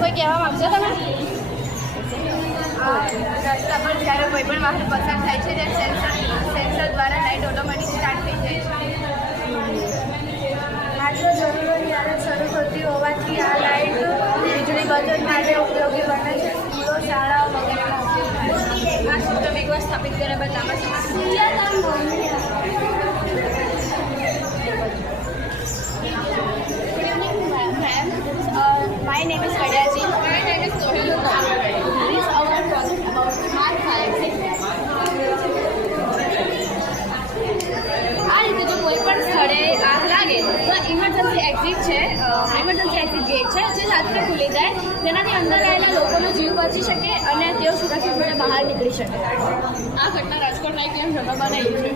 કોઈ કહેવા માગશો તમે? રસ્તા પર જ્યારે કોઈ પણ વાહન પસાર થાય છે ત્યારે સેન્સર દ્વારા લાઇટ ઓટોમેટિક સ્ટાર્ટ થઈ જાય છે. આજનો જરૂર જ્યારે શરૂ થતી હોવાથી આ લાઇટ વીજળી બચત માટે ઉપયોગી બને છે. સ્કૂલો, શાળાઓ વગેરેમાં આ સિસ્ટમ એકવાર સ્થાપિત કર્યા બાદ લાંબા સમય સુધી My name is Kadyaji. My name is Sohil. This is our project about smart fire safety. આ રીતે જો કોઈ પણ સ્થળે આગ લાગે તો ઇમરજન્સી એક્ઝિટ છે, ઇમરજન્સી એક્ઝિટ ગેટ છે જે રાત્રે ખુલી જાય, જેનાથી અંદર રહેલા લોકોનો જીવ બચી શકે અને તેઓ સુરક્ષિત રીતે બહાર નીકળી શકે. આ ઘટના રાજકોટના એક જગા બનાવી છે.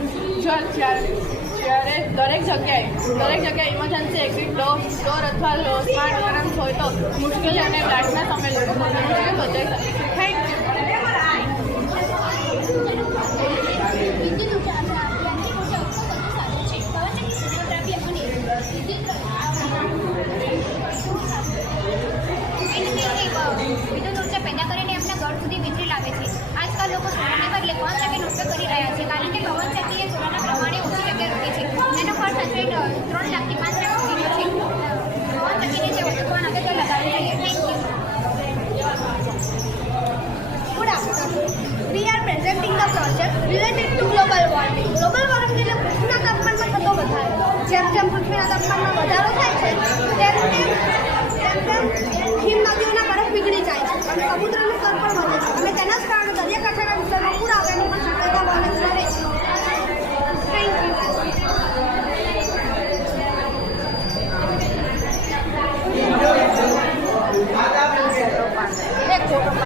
જ્યારે દરેક જગ્યાએ ઇમરજન્સી એક્ઝિટ ડોર અથવા સ્માર્ટ અલાર્મ્સ હોય તો મુશ્કેલી અને બ્લાસ્ટના સમય લોકો બચાવી શકે. Thank you. વિદ્યુત ઊર્જા પેદા કરીને આપણા ઘર સુધી વીજળી લાવે છે. આજકાલ લોકો સોલારને બદલે પવન ચક્કીનો ઉપયોગ કરી રહ્યા છે, કારણ કે પવન ચક્કી એ સોલારના પ્રમાણે ઓછી જગ્યા રોકે છે. એનો ખર્ચ આશરે 3 લાખથી 5 લાખ સુધીનો છે. પવન ચક્કીને જે વધુ પવન આપે તો લગાવવી જોઈએ. Thank you. Good afternoon. We are presenting the project related to global warming. Global warming એટલે પૃથ્વીના તાપમાનમાં થતો વધારો. જેમ જેમ પૃથ્વીના તાપમાનમાં વધારો થાય છે તેમ હિમનદીઓ